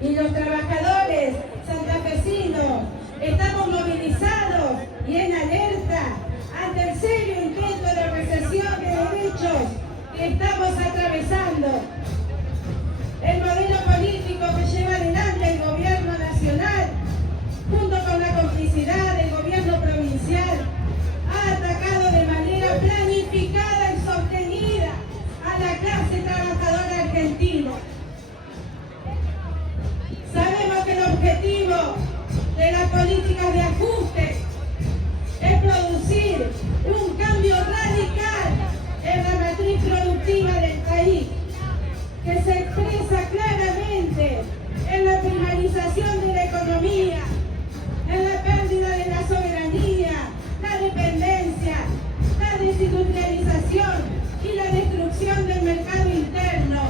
y los trabajadores santafesinos estamos movilizados y en alerta ante el serio intento de recesión de derechos que estamos atravesando. El modelo político que lleva adelante el gobierno nacional, junto con la complicidad del gobierno provincial, ha atacado de manera planificada y sostenida a la clase trabajadora argentina. Sabemos que el objetivo de las políticas de ajuste es producir un cambio radical en la matriz productiva del país, que se expresa claramente en la primarización de la economía, en la pérdida de la soberanía, la dependencia, la desindustrialización y la destrucción del mercado interno,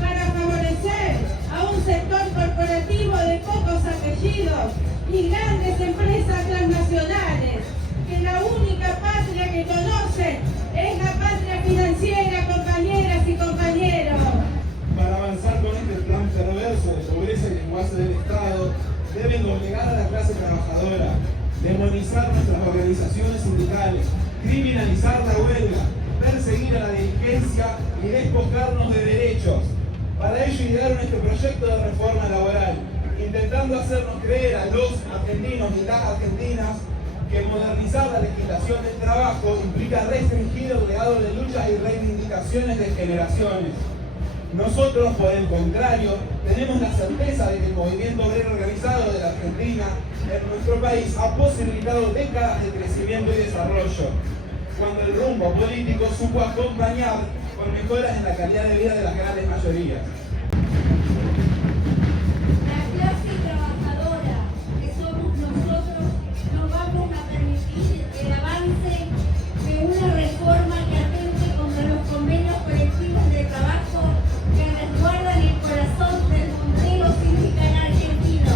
para favorecer a un sector corporativo de pocos apellidos y grandes empresas transnacionales, que la única patria que conocen es la patria financiera, compañeras y compañeros. Para avanzar con este plan perverso de pobreza y lenguaje del Estado, deben obligar a la clase trabajadora, demonizar nuestras organizaciones sindicales, criminalizar la huelga, perseguir a la dirigencia y despojarnos de derechos. Para ello idearon este proyecto de reforma laboral, intentando hacernos creer a los argentinos y las argentinas que modernizar la legislación del trabajo implica restringir el legado de luchas y reivindicaciones de generaciones. Nosotros, por el contrario, tenemos la certeza de que el movimiento obrero organizado de la Argentina en nuestro país ha posibilitado décadas de crecimiento y desarrollo, cuando el rumbo político supo acompañar con mejoras en la calidad de vida de las grandes mayorías. La clase trabajadora, que somos nosotros, no vamos a permitir el avance de una reforma que atente contra los convenios colectivos de trabajo que resguardan el corazón del modelo sindical argentino.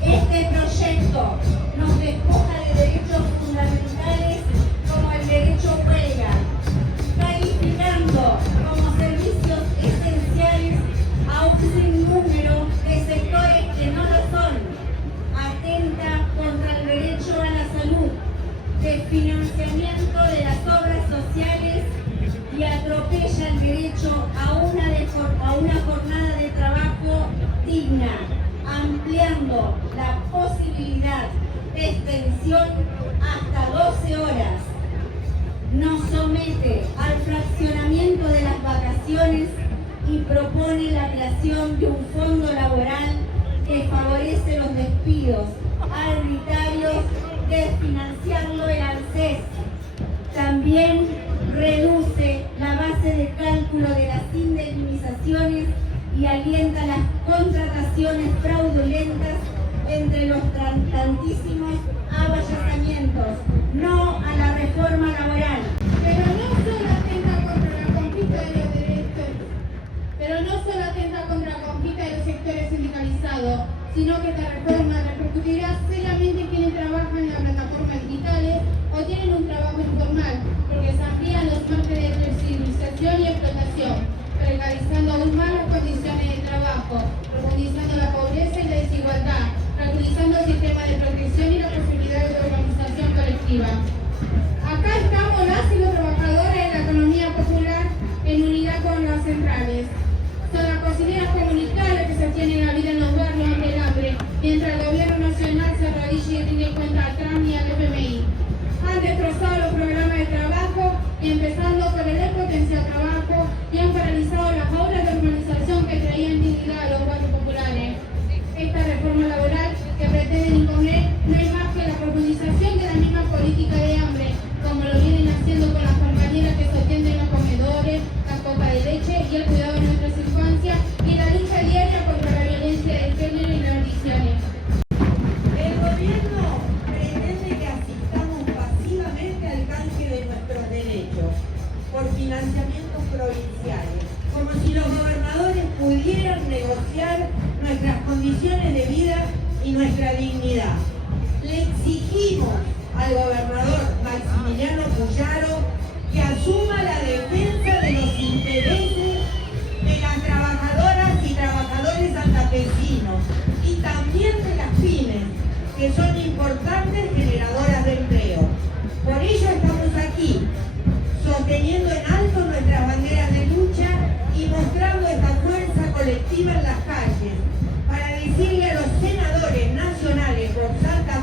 Este proyecto nos despoja de derechos fundamentales como el derecho a huelga, calificando como servicios esenciales a un sinnúmero de sectores que no lo son. Atenta contra el derecho a la salud, de financiamiento de las obras sociales y atropella el derecho a una jornada de trabajo digna, ampliando la posibilidad de extensión hasta 12 horas. Nos somete al fraccionamiento de las vacaciones y propone la creación de un fondo laboral que favorece los despidos arbitrarios, desfinanciando el ANSES. También reduce la base de cálculo de las indemnizaciones y alienta las contrataciones fraudulentas entre los tantísimos avallazamientos. No a la reforma laboral. Pero no solo atenta contra la conquista de los derechos, de los sectores sindicalizados, sino que esta reforma repercutirá seriamente en quienes trabajan en las plataformas digitales o tienen un trabajo informal, porque se amplían los márgenes de flexibilización y explotación, precarizando aún más las condiciones de trabajo, profundizando la pobreza y la desigualdad, fragilizando el sistema de protección y la posibilidad de organización colectiva. Acá estamos las y los trabajadores de la economía popular en unidad con las centrales. Son las cocineras comunitarias que sostienen la vida en los barrios ante el hambre, mientras el gobierno nacional se arrodilla y rinde cuenta al TRAN y al FMI. Han destrozado los programas de trabajo, empezando por el exponencial trabajo, y han paralizado las obras de urbanización que traían dignidad a los barrios populares. Esta reforma laboral que pretenden imponer no es más que la profundización de la misma política de hambre, como lo vienen haciendo con las compañeras que sostienen los comedores, la copa de leche y el cuidado de nuestras infancias, y la lucha diaria contra la violencia de género y las maldiciones. El gobierno pretende que asistamos pasivamente al canje de nuestros derechos por financiamientos provinciales, como si los gobernadores pudieran negociar nuestras condiciones de vida y nuestra dignidad. Le exigimos al gobernador Maximiliano Puyaro que asuma la defensa de los intereses de las trabajadoras y trabajadores santafesinos.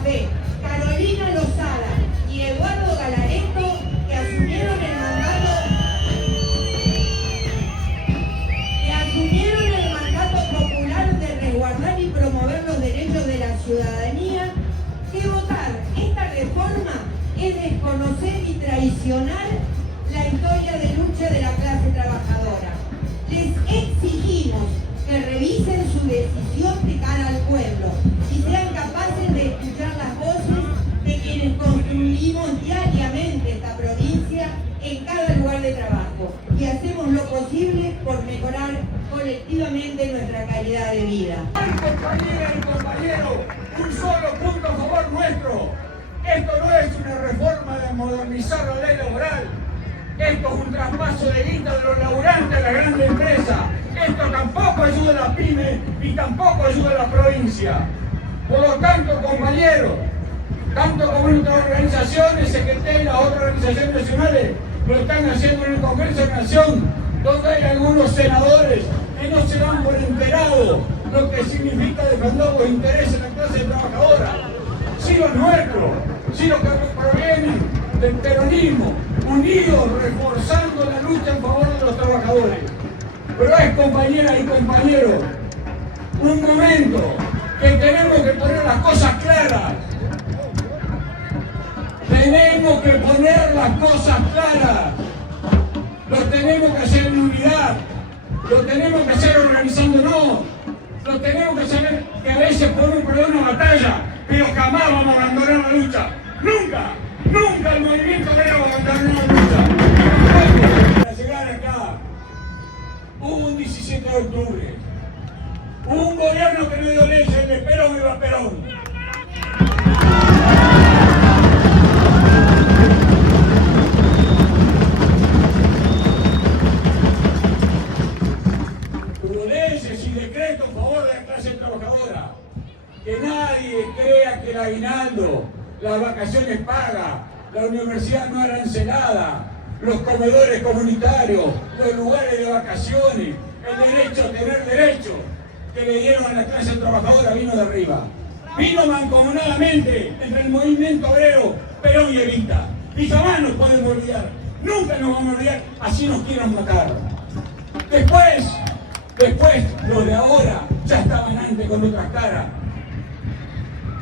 Fe, Carolina Lozada y Eduardo Galareto, que asumieron el mandato popular de resguardar y promover los derechos de la ciudadanía, que votar esta reforma es desconocer y traicionar la historia de lucha de la clase trabajadora. Les exigimos que revisen su decisión de cara al pueblo y sean capaces de escuchar las voces de quienes construimos diariamente esta provincia en cada lugar de trabajo y hacemos lo posible por mejorar colectivamente nuestra calidad de vida. Compañeras y compañeros, un solo punto a favor nuestro. Esto no es una reforma de modernizar la ley laboral. Esto es un traspaso de guita de los laburantes a la grande empresa. Esto tampoco ayuda a la pyme y tampoco ayuda a la provincia. Por lo tanto, compañeros, tanto como nuestras organizaciones, CGT y las otras organizaciones nacionales, lo están haciendo en el Congreso de la Nación, donde hay algunos senadores que no se dan por enterado lo que significa defender los intereses de la clase trabajadora. Sí los nuestros, sí los que provienen del peronismo, unidos, reforzando la lucha en favor de los trabajadores. Pero es, compañeras y compañeros, un momento que tenemos que poner las cosas claras. Tenemos que poner las cosas claras. Lo tenemos que hacer en unidad. Lo tenemos que hacer organizándonos. Lo tenemos que saber que a veces podemos perder una batalla, pero jamás vamos a abandonar la lucha. Nunca, nunca el movimiento obrero va a abandonar la lucha. Para llegar acá, hubo un 17 de octubre. Hubo un gobierno que no dio leyes, de Perón iba Perón. Que nadie crea que el aguinaldo, las vacaciones pagas, la universidad no arancelada, los comedores comunitarios, los lugares de vacaciones, el derecho a tener derecho que le dieron a la clase trabajadora vino de arriba. Vino mancomunadamente entre el movimiento obrero, Perón y Evita. Y jamás nos podemos olvidar, nunca nos vamos a olvidar, así nos quieran matar. Después, los de ahora ya estaban antes con otras caras.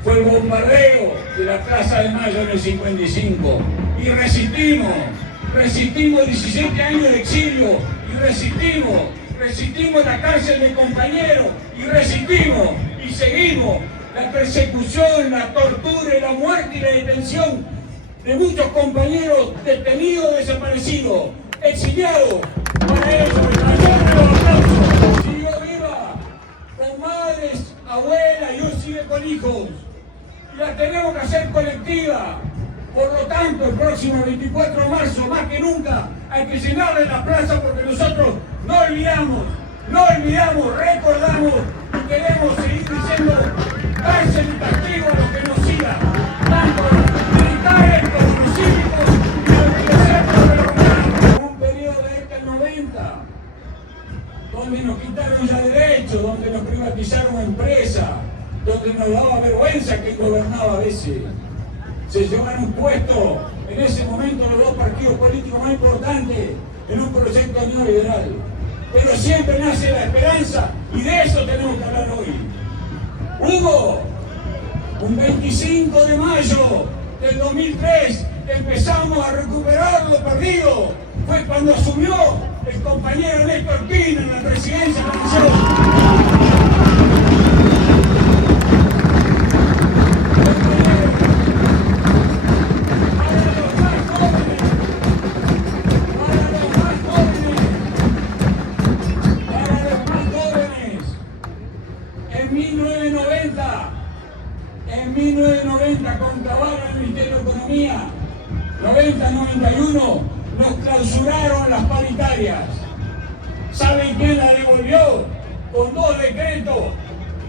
Fue el bombardeo de la Plaza de Mayo en el 55 y resistimos 17 años de exilio y resistimos la cárcel de compañeros y resistimos y seguimos la persecución, la tortura y la muerte y la detención de muchos compañeros detenidos, desaparecidos, exiliados. Para ellos, siguió viva con madres, abuelas y hoy sigue con hijos. La tenemos que hacer colectiva. Por lo tanto, el próximo 24 de marzo, más que nunca, hay que llenarle la plaza porque nosotros no olvidamos, recordamos y queremos seguir diciendo cárcel y castigo a los que nos sigan, tanto los militares como los cívicos y los centros de los humanos. Un periodo de el 90, donde nos quitaron ya derechos, donde nos privatizaron empresas, donde nos daba vergüenza que gobernaba a veces. Se llevaron puestos en ese momento los dos partidos políticos más importantes en un proyecto neoliberal. Pero siempre nace la esperanza y de eso tenemos que hablar hoy. Hubo un 25 de mayo del 2003, empezamos a recuperar lo perdido. Fue cuando asumió el compañero Néstor Kirchner en la presidencia de la Nación. En 1990, con Tabarra en el Ministerio de Economía, 90-91, nos clausuraron las paritarias. ¿Saben quién la devolvió? Con 2 decretos.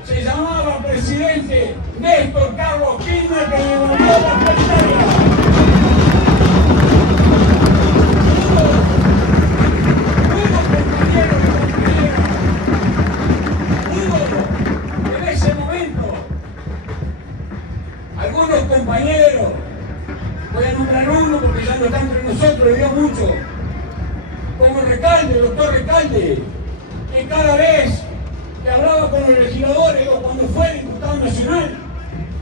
Se llamaba presidente Néstor Carlos Kirchner, que devolvió las paritarias. Algunos nosotros le dio mucho. Como Recalde, el doctor Recalde, que cada vez que hablaba con los legisladores o cuando fue diputado nacional,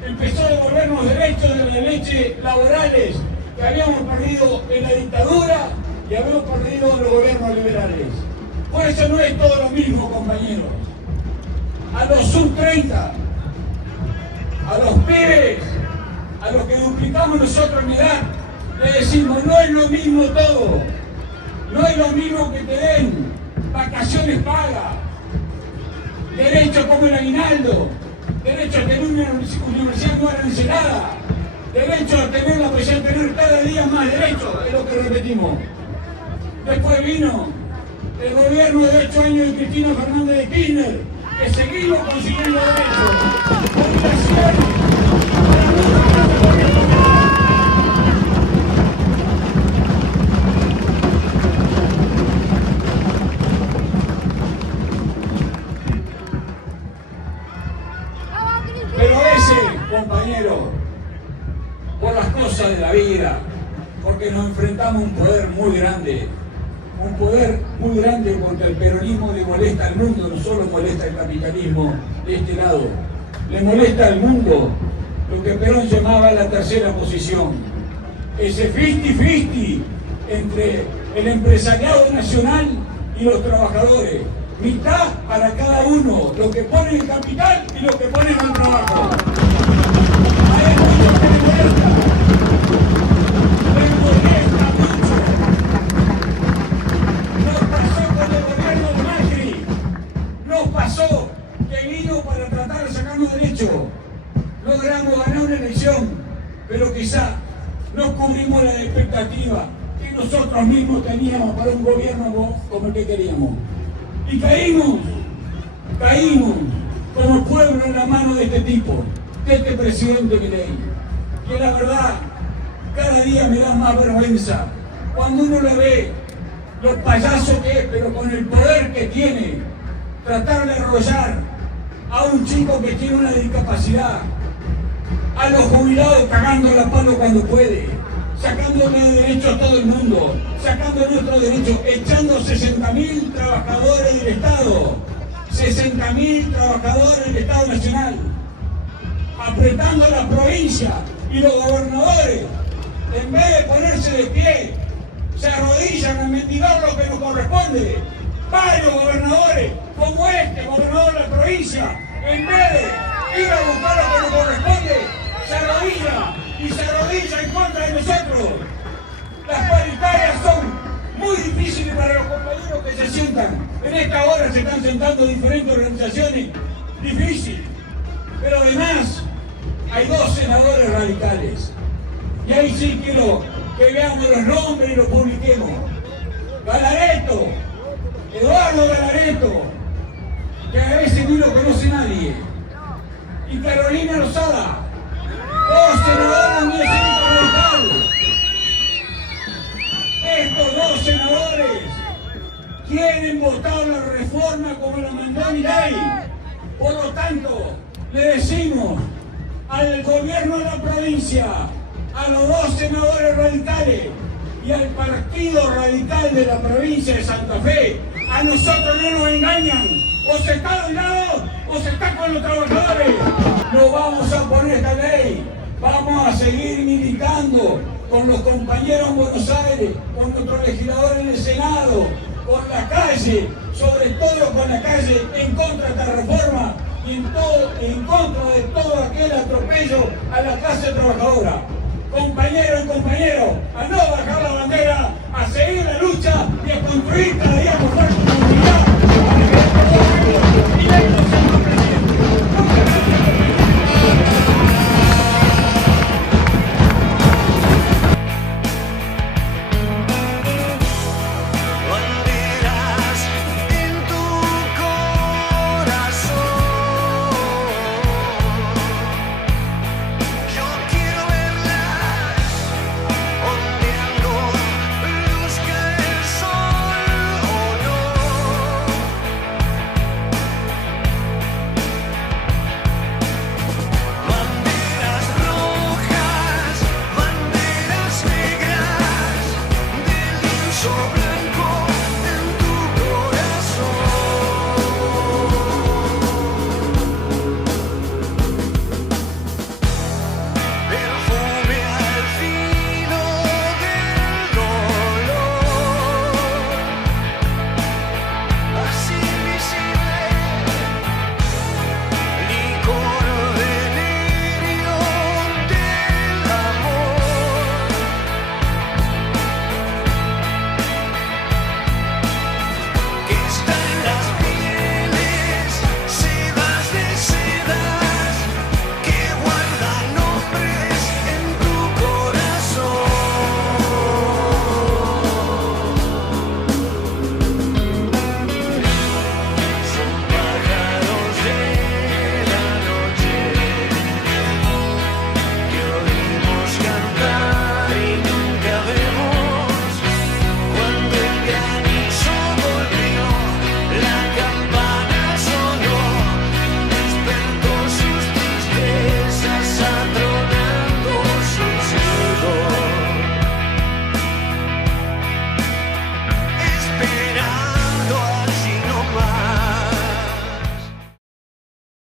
empezó a devolvernos derechos de las leyes laborales que habíamos perdido en la dictadura y habíamos perdido en los gobiernos liberales. Por eso no es todo lo mismo, compañeros. A los sub-30, a los pibes, a los que duplicamos nosotros en edad, le decimos, no es lo mismo todo. No es lo mismo que te den vacaciones pagas, derechos como el aguinaldo, derecho a tener una universidad no arancelada, derecho a tener la posibilidad de tener cada día más derechos, es lo que repetimos. Después vino el gobierno de 8 años de Cristina Fernández de Kirchner, que seguimos consiguiendo derechos, jubilaciones. Pero ese, compañero, por las cosas de la vida, porque nos enfrentamos a un poder muy grande porque el peronismo le molesta al mundo, no solo molesta el capitalismo de este lado, le molesta al mundo lo que Perón llamaba la tercera posición, ese 50-50 entre el empresariado nacional y los trabajadores. Mitad para cada uno, lo que pone en capital y lo que pone en el trabajo. A él mucho que le molesta mucho. Nos pasó con el gobierno de Macri, nos pasó que vino para tratar de sacarnos derechos. Logramos ganar una elección, pero quizá no cubrimos la expectativa que nosotros mismos teníamos para un gobierno como el que queríamos. Y caímos como pueblo en la mano de este tipo, de este presidente Milei, que la verdad cada día me da más vergüenza cuando uno le ve lo payaso que es, pero con el poder que tiene, tratar de arrollar a un chico que tiene una discapacidad, a los jubilados cagando la palo cuando puede, sacándole derechos a todo el mundo, sacando nuestros derechos, echando 60.000 trabajadores del Estado, 60.000 trabajadores del Estado Nacional, apretando a la provincia y los gobernadores, en vez de ponerse de pie, se arrodillan a mendigar lo que nos corresponde. Varios gobernadores, como este gobernador de la provincia, en vez de ir a buscar lo que nos corresponde, se arrodilla en contra de nosotros. Las paritarias son muy difíciles para los compañeros que se sientan. En esta hora se están sentando diferentes organizaciones, difícil. Pero además, hay 2 senadores radicales. Y ahí sí quiero que veamos los nombres y los publiquemos. Galareto, Eduardo Galareto, que a veces ni lo conoce nadie. Y Carolina Lozada, 2 senadores de Unidad Radical. Estos 2 senadores quieren votar la reforma como la mandó Milei. Por lo tanto, le decimos al gobierno de la provincia, a los 2 senadores radicales y al partido radical de la provincia de Santa Fe, a nosotros no nos engañan. O se está de un lado o se está con los trabajadores. No vamos a poner esta ley. Vamos a seguir militando con los compañeros en Buenos Aires, con nuestros legisladores en el Senado, con la calle, sobre todo con la calle en contra de esta reforma y en contra de todo aquel atropello a la clase trabajadora. Compañeros y compañeros, a no bajar la bandera, a seguir la lucha y a construir cada día más fuerte.